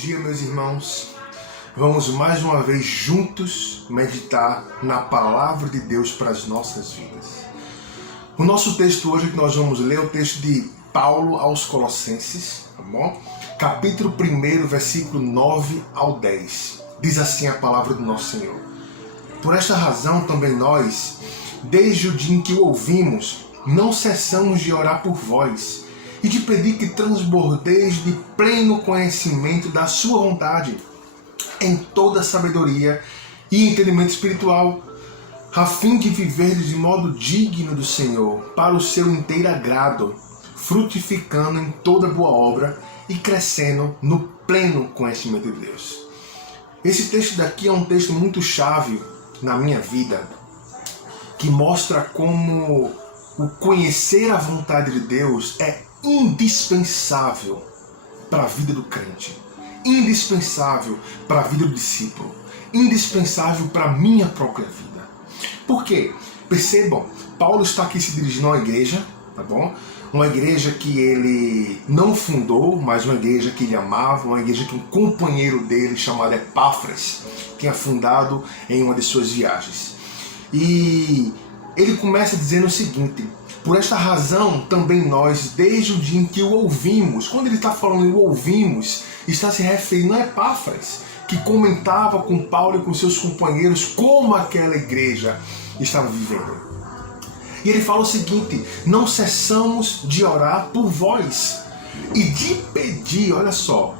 dia, meus irmãos. Vamos mais uma vez juntos meditar na Palavra de Deus para as nossas vidas. O nosso texto hoje que nós vamos ler é o texto de Paulo aos Colossenses, tá bom? Capítulo 1, versículo 9 ao 10. Diz assim a palavra do nosso Senhor. Por esta razão também nós, desde o dia em que o ouvimos, não cessamos de orar por vós e de pedir que transbordeis de pleno conhecimento da sua vontade, em toda sabedoria e entendimento espiritual, a fim de viverdes de modo digno do Senhor, para o seu inteiro agrado, frutificando em toda boa obra e crescendo no pleno conhecimento de Deus. Esse texto daqui é um texto muito chave na minha vida, que mostra como o conhecer a vontade de Deus é indispensável para a vida do crente, indispensável para a vida do discípulo, indispensável para a minha própria vida. Por quê? Percebam, Paulo está aqui se dirigindo a uma igreja, tá bom? Uma igreja que ele não fundou, mas uma igreja que ele amava, uma igreja que um companheiro dele, chamado Epáfras, tinha fundado em uma de suas viagens. E ele começa dizendo o seguinte: por esta razão também nós, desde o dia em que o ouvimos, quando ele está falando em o ouvimos, está se referindo a Epáfras, que comentava com Paulo e com seus companheiros como aquela igreja estava vivendo. E ele fala o seguinte: não cessamos de orar por vós e de pedir, olha só,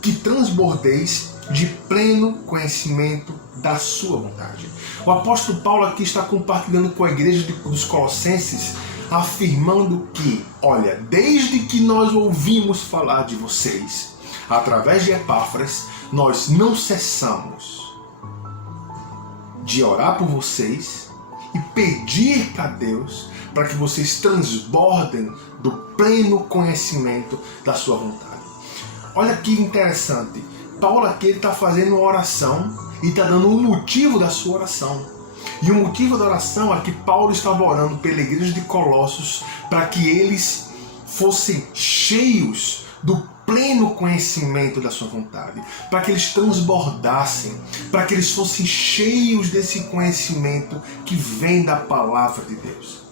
que transbordeis de pleno conhecimento da sua vontade. O apóstolo Paulo aqui está compartilhando com a igreja dos Colossenses, afirmando que, olha, desde que nós ouvimos falar de vocês, através de Epáfras, nós não cessamos de orar por vocês e pedir para Deus para que vocês transbordem do pleno conhecimento da sua vontade. Olha que interessante. Paulo aqui está fazendo uma oração e está dando um motivo da sua oração. E o motivo da oração é que Paulo estava orando pela igreja de Colossos para que eles fossem cheios do pleno conhecimento da sua vontade, para que eles transbordassem, para que eles fossem cheios desse conhecimento que vem da palavra de Deus.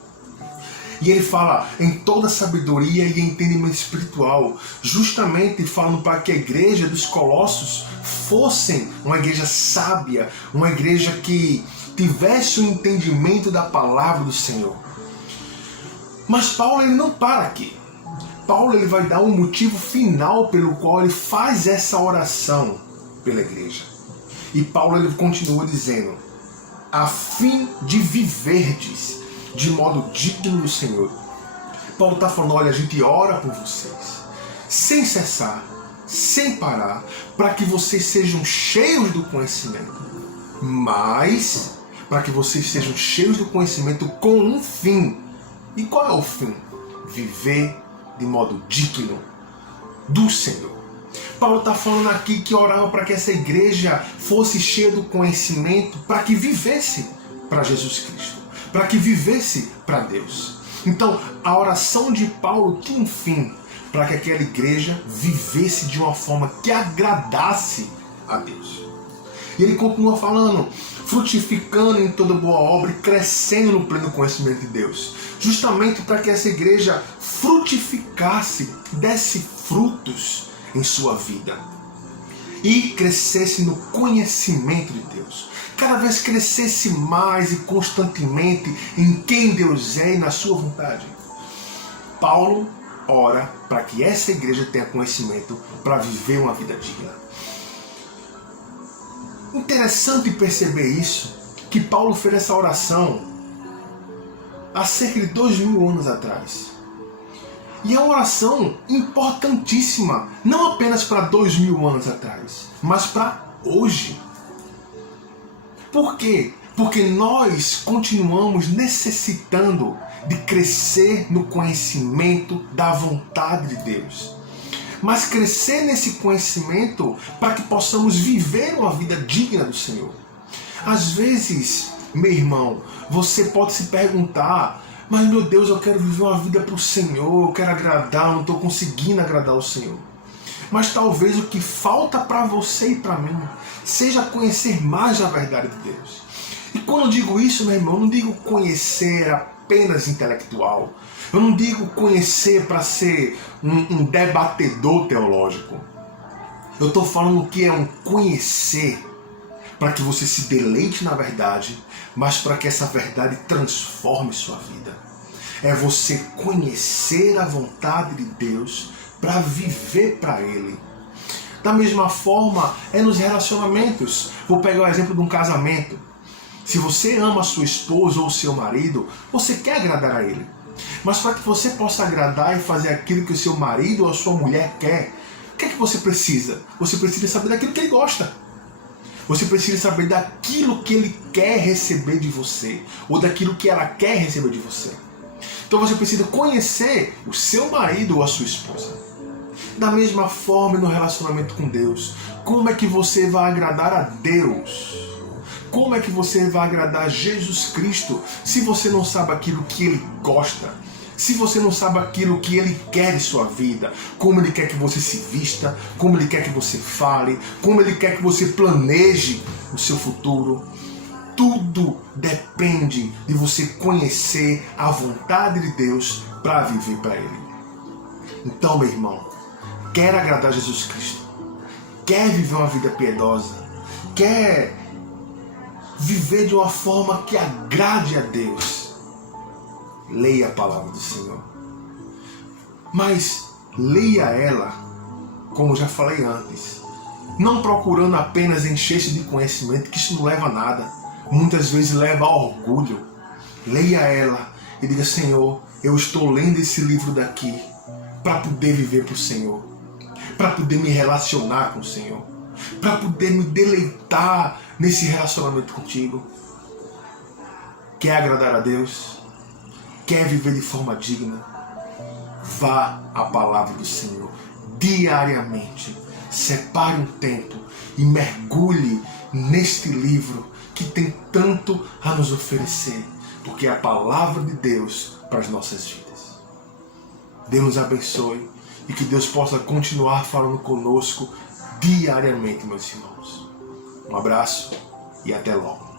E ele fala em toda sabedoria e entendimento espiritual, justamente falando para que a igreja dos Colossos fossem uma igreja sábia, uma igreja que tivesse o entendimento da palavra do Senhor. Mas Paulo ele não para aqui. Paulo ele vai dar um motivo final pelo qual ele faz essa oração pela igreja. E Paulo ele continua dizendo: a fim de viverdes de modo digno do Senhor. Paulo está falando: olha, a gente ora por vocês, sem cessar, sem parar, para que vocês sejam cheios do conhecimento. Mas, para que vocês sejam cheios do conhecimento com um fim. E qual é o fim? Viver de modo digno do Senhor. Paulo está falando aqui que orava para que essa igreja fosse cheia do conhecimento, para que vivesse para Jesus Cristo, para que vivesse para Deus. Então, a oração de Paulo tinha um fim, para que aquela igreja vivesse de uma forma que agradasse a Deus. E ele continua falando: frutificando em toda boa obra e crescendo no pleno conhecimento de Deus. Justamente para que essa igreja frutificasse, desse frutos em sua vida. E crescesse no conhecimento de Deus. Cada vez crescesse mais e constantemente em quem Deus é e na sua vontade. Paulo ora para que essa igreja tenha conhecimento para viver uma vida digna. Interessante perceber isso, que Paulo fez essa oração há cerca de 2000 anos atrás. E é uma oração importantíssima, não apenas para 2000 anos atrás, mas para hoje. Por quê? Porque nós continuamos necessitando de crescer no conhecimento da vontade de Deus. Mas crescer nesse conhecimento para que possamos viver uma vida digna do Senhor. Às vezes, meu irmão, você pode se perguntar: mas meu Deus, eu quero viver uma vida para o Senhor, eu quero agradar, eu não estou conseguindo agradar o Senhor. Mas talvez o que falta para você e para mim seja conhecer mais a verdade de Deus. E quando eu digo isso, meu irmão, eu não digo conhecer apenas intelectual. Eu não digo conhecer para ser um debatedor teológico. Eu estou falando que é um conhecer para que você se deleite na verdade, mas para que essa verdade transforme sua vida. É você conhecer a vontade de Deus para viver para Ele. Da mesma forma, é nos relacionamentos. Vou pegar o exemplo de um casamento. Se você ama a sua esposa ou o seu marido, você quer agradar a ele. Mas para que você possa agradar e fazer aquilo que o seu marido ou a sua mulher quer, o que é que você precisa? Você precisa saber daquilo que ele gosta. Você precisa saber daquilo que ele quer receber de você, ou daquilo que ela quer receber de você. Então você precisa conhecer o seu marido ou a sua esposa. Da mesma forma no relacionamento com Deus. Como é que você vai agradar a Deus? Como é que você vai agradar a Jesus Cristo se você não sabe aquilo que Ele gosta? Se você não sabe aquilo que Ele quer em sua vida, como Ele quer que você se vista, como Ele quer que você fale, como Ele quer que você planeje o seu futuro. Tudo depende de você conhecer a vontade de Deus para viver para Ele. Então, meu irmão, quer agradar Jesus Cristo? Quer viver uma vida piedosa? Quer viver de uma forma que agrade a Deus? Leia a palavra do Senhor. Mas leia ela, como já falei antes, não procurando apenas encher-se de conhecimento, que isso não leva a nada. Muitas vezes leva a orgulho. Leia ela e diga: Senhor, eu estou lendo esse livro daqui para poder viver para o Senhor, para poder me relacionar com o Senhor, para poder me deleitar nesse relacionamento contigo. Quer agradar a Deus? Quer viver de forma digna? Vá à palavra do Senhor diariamente. Separe um tempo e mergulhe neste livro que tem tanto a nos oferecer, porque é a palavra de Deus para as nossas vidas. Deus nos abençoe e que Deus possa continuar falando conosco diariamente, meus irmãos. Um abraço e até logo.